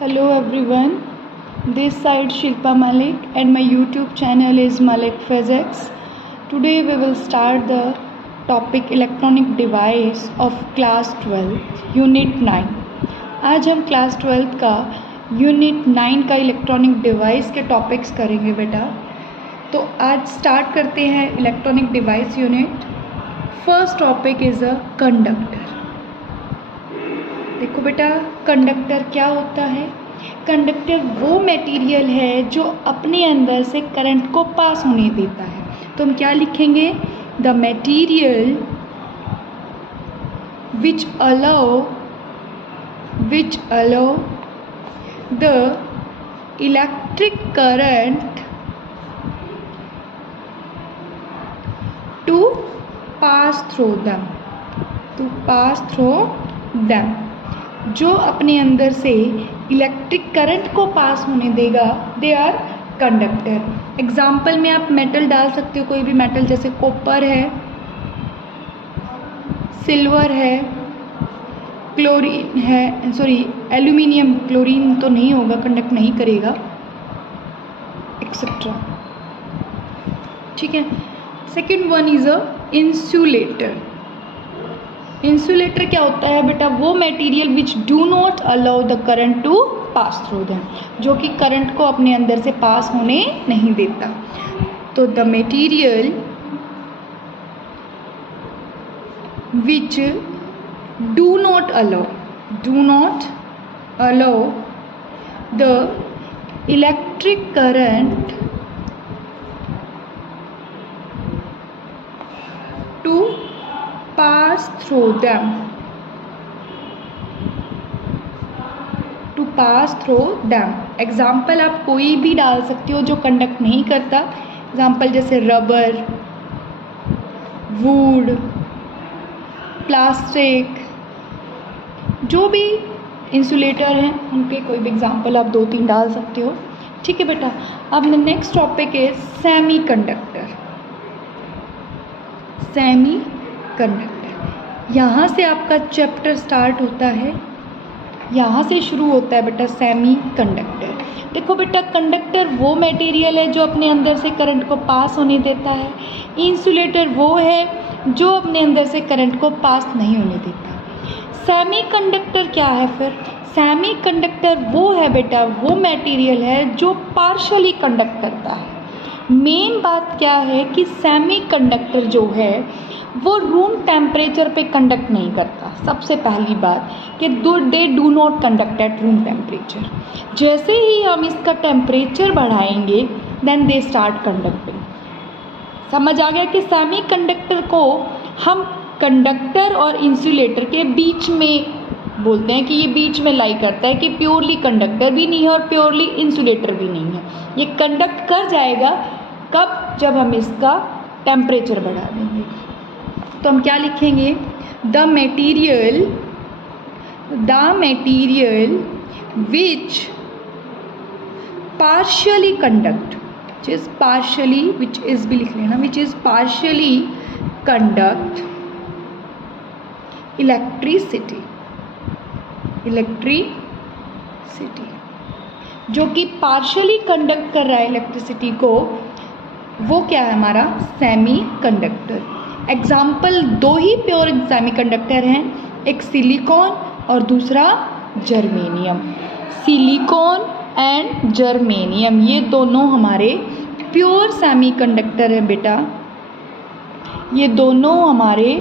Hello everyone, this side Shilpa Malik and my YouTube channel is Malik Physics. Today we will start the topic electronic device of class 12 unit 9. आज हम class 12 का unit 9 का electronic device के topics करेंगे बेटा। तो आज start करते हैं electronic device unit. First topic is a conductor. देखो बेटा, कंडक्टर क्या होता है? कंडक्टर वो मटेरियल है जो अपने अंदर से करंट को पास होने देता है। तो हम क्या लिखेंगे? The material which allow the electric current to pass through them, जो अपने अंदर से इलेक्ट्रिक करंट को पास होने देगा, दे आर कंडक्टर। एग्जाम्पल में आप मेटल डाल सकते हो, कोई भी मेटल, जैसे कॉपर है, सिल्वर है, क्लोरीन है, एल्यूमिनियम। क्लोरीन तो नहीं होगा, कंडक्ट नहीं करेगा, एक्सेट्रा। ठीक है। Second one is a insulator. Insulator क्या होता है बेटा? वो material which do not allow the current to pass through them, जो कि करंट को अपने अंदर से पास होने नहीं देता। तो the material which do not allow the electric current to pass through them. Example आप कोई भी डाल सकते हो जो कंडक्ट नहीं करता। एग्जाम्पल जैसे रबर, वुड, प्लास्टिक, जो भी इंसुलेटर हैं उनके कोई भी एग्जाम्पल आप 2-3 डाल सकते हो। ठीक है बेटा। अब नेक्स्ट टॉपिक है सेमी कंडक्टर। यहाँ से आपका चैप्टर स्टार्ट होता है, यहाँ से शुरू होता है बेटा सेमी कंडक्टर। देखो बेटा, कंडक्टर वो मटेरियल है जो अपने अंदर से करंट को पास होने देता है। इंसुलेटर वो है जो अपने अंदर से करंट को पास नहीं होने देता। सेमी कंडक्टर क्या है फिर? सेमी कंडक्टर वो है बेटा, वो मटेरियल है जो पार्शली कंडक्ट करता है। मेन बात क्या है कि सेमी कंडक्टर जो है वो रूम टेम्परेचर पे कंडक्ट नहीं करता। सबसे पहली बात कि they do not conduct at room temperature. जैसे ही हम इसका टेम्परेचर बढ़ाएंगे देन दे स्टार्ट कंडक्टिंग। समझ आ गया कि सेमी कंडक्टर को हम कंडक्टर और इंसुलेटर के बीच में बोलते हैं कि ये बीच में लाई करता है, कि प्योरली कंडक्टर भी नहीं है और प्योरली इंसुलेटर भी नहीं है। ये कंडक्ट कर जाएगा कब? जब हम इसका टेम्परेचर बढ़ा देंगे। तो हम क्या लिखेंगे? The material which partially conduct, which is भी लिख लेना, which is partially conduct electricity, जो कि पार्शियली कंडक्ट कर रहा है इलेक्ट्रिसिटी को, वो क्या है हमारा? Semi conductor. एग्जाम्पल 2 ही प्योर सेमी कंडक्टर हैं, एक सिलिकॉन और दूसरा जर्मेनियम। सिलिकॉन एंड जर्मेनियम, ये दोनों हमारे प्योर सेमी कंडक्टर हैं बेटा। ये दोनों हमारे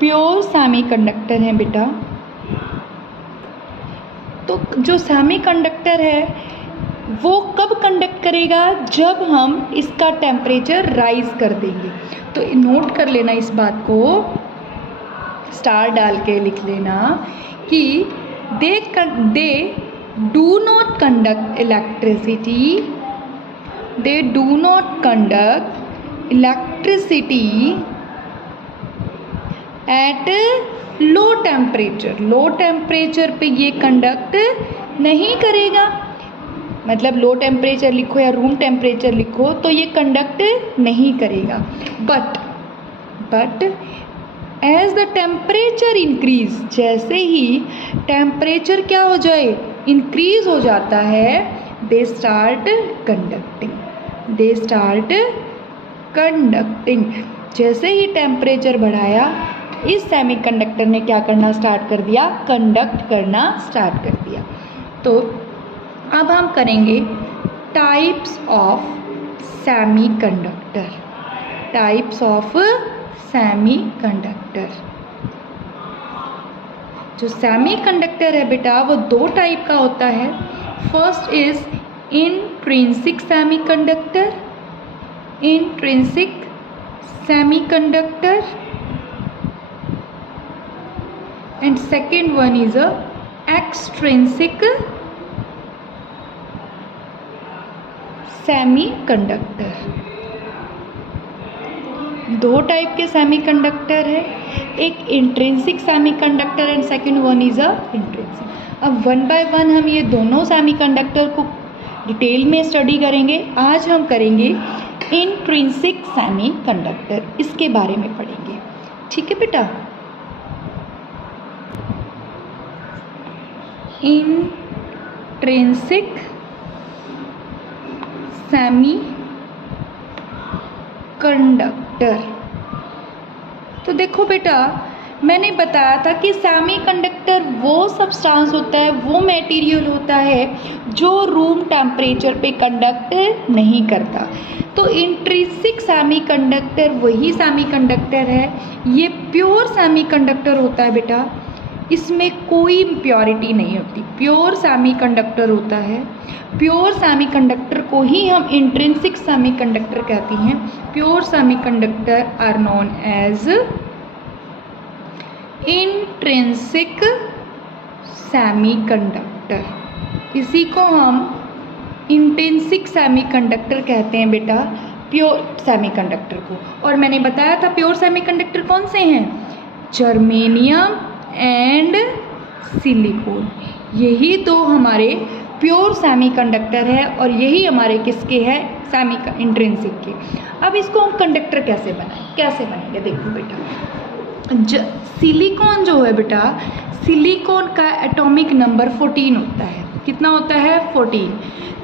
प्योर सेमी कंडक्टर हैं बेटा। तो जो सेमी कंडक्टर है वो कब कंडक्ट करेगा? जब हम इसका टेम्परेचर राइज कर देंगे। तो नोट कर लेना इस बात को, स्टार डाल के लिख लेना कि they do not conduct electricity at low temperature. Low temperature पे ये कंडक्ट नहीं करेगा। मतलब लो टेम्परेचर लिखो या रूम टेम्परेचर लिखो तो ये कंडक्ट नहीं करेगा। But as the temperature increase, जैसे ही टेम्परेचर क्या हो जाए? इंक्रीज हो जाता है, they start conducting, they start conducting. जैसे ही टेम्परेचर बढ़ाया, इस सेमीकंडक्टर ने क्या करना स्टार्ट कर दिया, कंडक्ट करना स्टार्ट कर दिया। तो अब हम करेंगे types of semiconductor, types of semiconductor. जो सेमीकंडक्टर है बेटा वो दो टाइप का होता है। First is intrinsic semiconductor, intrinsic semiconductor, and second one is a extrinsic semiconductor. दो टाइप के सेमीकंडक्टर है, एक intrinsic semiconductor and second one is a intrinsic. अब वन बाय वन हम ये दोनों सेमीकंडक्टर को डिटेल में स्टडी करेंगे। आज हम करेंगे इंट्रिंसिक सेमीकंडक्टर, इसके बारे में पढ़ेंगे। ठीक है बेटा, इंट्रिंसिक सेमीकंडक्टर। तो देखो बेटा, मैंने बताया था कि सेमीकंडक्टर वो सब्सटेंस होता है, वो मटेरियल होता है जो रूम टेम्परेचर पे कंडक्ट नहीं करता। तो इंट्रिंसिक सेमीकंडक्टर वही सेमीकंडक्टर है, ये प्योर सेमीकंडक्टर होता है बेटा, इसमें कोई इम्प्योरिटी नहीं होती, प्योर सेमीकंडक्टर होता है। प्योर सेमीकंडक्टर को ही हम इंट्रिंसिक सेमीकंडक्टर कहते हैं। Pure semiconductor are known as intrinsic semiconductor, इसी को हम इंट्रिंसिक सेमीकंडक्टर कहते हैं बेटा, प्योर सेमीकंडक्टर को। और मैंने बताया था प्योर सेमीकंडक्टर कौन से हैं, जर्मेनियम एंड सिलिकॉन, यही दो हमारे प्योर सेमीकंडक्टर है और यही हमारे किसके हैं, इंट्रिंसिक के। अब इसको हम कंडक्टर कैसे बनेंगे, देखो बेटा, सिलिकॉन जो है बेटा, सिलिकॉन का एटॉमिक नंबर 14 होता है। कितना होता है, 14।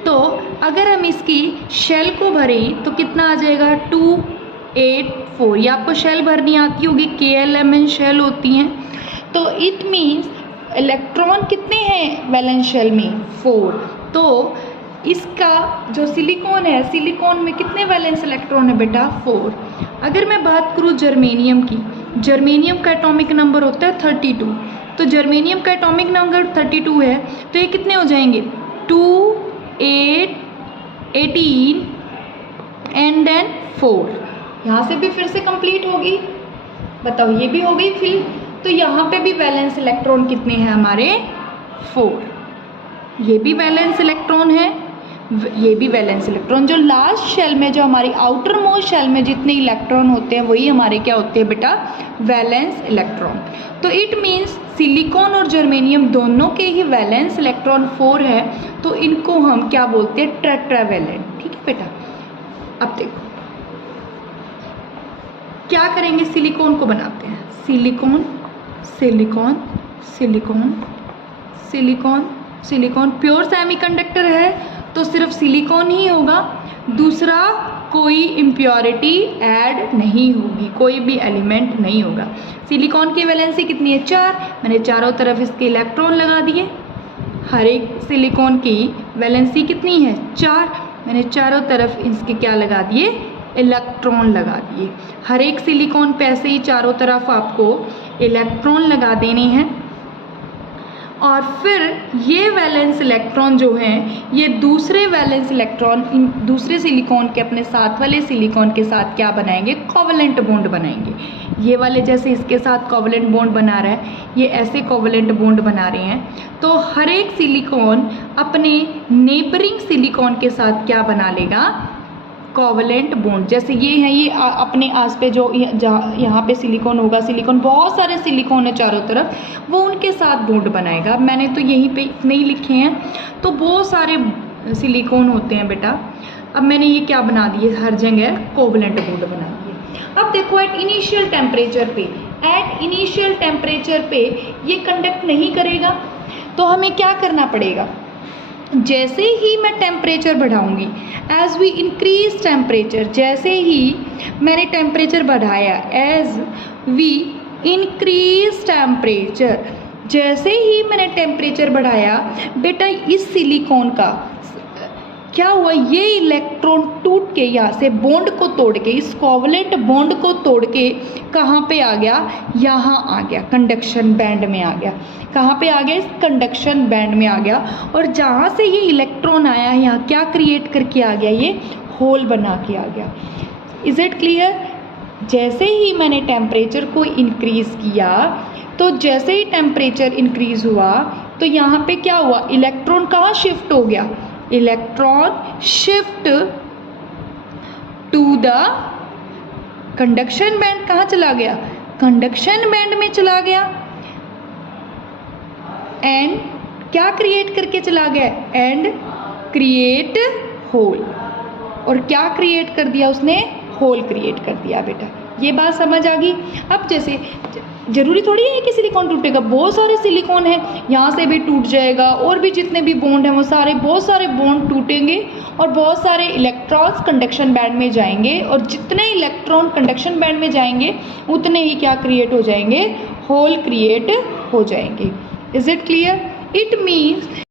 तो अगर हम इसकी शेल को भरें तो कितना आ जाएगा, 284। ये आपको शेल भरनी आती होगी, KLMN शेल होती हैं। तो इट मीन्स इलेक्ट्रॉन कितने हैं वैलेंस शेल में, 4। तो इसका जो सिलिकॉन है, सिलिकॉन में कितने वैलेंस इलेक्ट्रॉन है बेटा, 4। अगर मैं बात करूँ जर्मेनियम की, जर्मेनियम का एटॉमिक नंबर होता है 32। तो जर्मेनियम का एटॉमिक नंबर 32 है, तो ये कितने हो जाएंगे, 2, 8, 18 एंड देन 4। यहाँ से भी फिर से कंप्लीट होगी, बताओ, ये भी हो गई फिल। तो यहाँ पे भी वैलेंस इलेक्ट्रॉन कितने हैं हमारे, 4। ये भी वैलेंस इलेक्ट्रॉन है, ये भी वैलेंस इलेक्ट्रॉन। जो लास्ट शेल में, जो हमारी आउटर मोस्ट शेल में जितने इलेक्ट्रॉन होते हैं वही हमारे क्या होते हैं बेटा, वैलेंस इलेक्ट्रॉन। तो इट मीन्स सिलिकॉन और जर्मेनियम दोनों के ही वैलेंस इलेक्ट्रॉन 4 है, तो इनको हम क्या बोलते हैं, टेट्रावैलेंट। ठीक है बेटा, अब देखो क्या करेंगे, सिलिकॉन को बनाते हैं, silicon, silicon, silicon, silicon, silicon pure semiconductor है तो सिर्फ सिलिकॉन ही होगा, दूसरा कोई इम्प्योरिटी ऐड नहीं होगी, कोई भी एलिमेंट नहीं होगा। सिलिकॉन की वैलेंसी कितनी है, 4। मैंने चारों तरफ इसके इलेक्ट्रॉन लगा दिए। हर एक सिलिकॉन की वैलेंसी कितनी है, 4। मैंने चारों तरफ इसके क्या लगा दिए, इलेक्ट्रॉन लगा दिए। हर एक सिलिकॉन पे ऐसे ही चारों तरफ आपको इलेक्ट्रॉन लगा देने हैं। और फिर ये वैलेंस इलेक्ट्रॉन जो हैं, ये दूसरे वैलेंस इलेक्ट्रॉन इन दूसरे सिलिकॉन के अपने साथ वाले सिलिकॉन के साथ क्या बनाएंगे, कोवलेंट बॉन्ड बनाएंगे। ये वाले जैसे इसके साथ कोवलेंट बॉन्ड बना रहा है, ये ऐसे कोवलेंट बॉन्ड बना रहे हैं। तो हर एक सिलिकॉन अपने नेबरिंग सिलिकॉन के साथ क्या बना लेगा, कोवलेंट बॉन्ड। जैसे ये है, ये अपने आस पे जो यहाँ पे सिलिकॉन होगा, सिलिकॉन बहुत सारे सिलिकॉन है चारों तरफ, वो उनके साथ बॉन्ड बनाएगा। मैंने तो यहीं पे इतने ही लिखे हैं, तो बहुत सारे सिलिकॉन होते हैं बेटा। अब मैंने ये क्या बना दिए, हर जगह कोवलेंट बॉन्ड बना दिए। अब देखो एट इनिशियल टेम्परेचर पे, एट इनिशियल टेम्परेचर पे ये कंडक्ट नहीं करेगा। तो हमें क्या करना पड़ेगा, जैसे ही मैं टेम्परेचर बढ़ाऊंगी, एज वी इंक्रीज टेम्परेचर, जैसे ही मैंने टेम्परेचर बढ़ाया, एज वी इंक्रीज टेम्परेचर, जैसे ही मैंने टेम्परेचर बढ़ाया बेटा, इस सिलिकॉन का क्या हुआ, ये इलेक्ट्रॉन टूट के यहाँ से बॉन्ड को तोड़ के, इस कोवलेंट बॉन्ड को तोड़ के कहाँ पे आ गया, यहाँ आ गया, कंडक्शन बैंड में आ गया। कहाँ पे आ गया, इस कंडक्शन बैंड में आ गया। और जहाँ से ये इलेक्ट्रॉन आया है, यहाँ क्या क्रिएट करके आ गया, ये होल बना के आ गया। Is it clear? जैसे ही मैंने टेम्परेचर को इंक्रीज़ किया, तो जैसे ही टेम्परेचर इंक्रीज़ हुआ तो यहाँ पे क्या हुआ, इलेक्ट्रॉन कहाँ शिफ्ट हो गया, electron shift to the conduction band. कहाँ चला गया, कंडक्शन बैंड में चला गया। एंड क्या क्रिएट करके चला गया, एंड क्रिएट होल। और क्या क्रिएट कर दिया उसने, होल क्रिएट कर दिया बेटा। ये बात समझ आ गई। अब जैसे जरूरी थोड़ी है कि सिलिकॉन टूटेगा, बहुत सारे सिलिकॉन है, यहाँ से भी टूट जाएगा, और भी जितने भी बॉन्ड हैं वो सारे, बहुत सारे बॉन्ड टूटेंगे और बहुत सारे इलेक्ट्रॉन्स कंडक्शन बैंड में जाएंगे, और जितने इलेक्ट्रॉन कंडक्शन बैंड में जाएंगे उतने ही क्या क्रिएट हो जाएंगे, होल क्रिएट हो जाएंगे। Is it clear? It means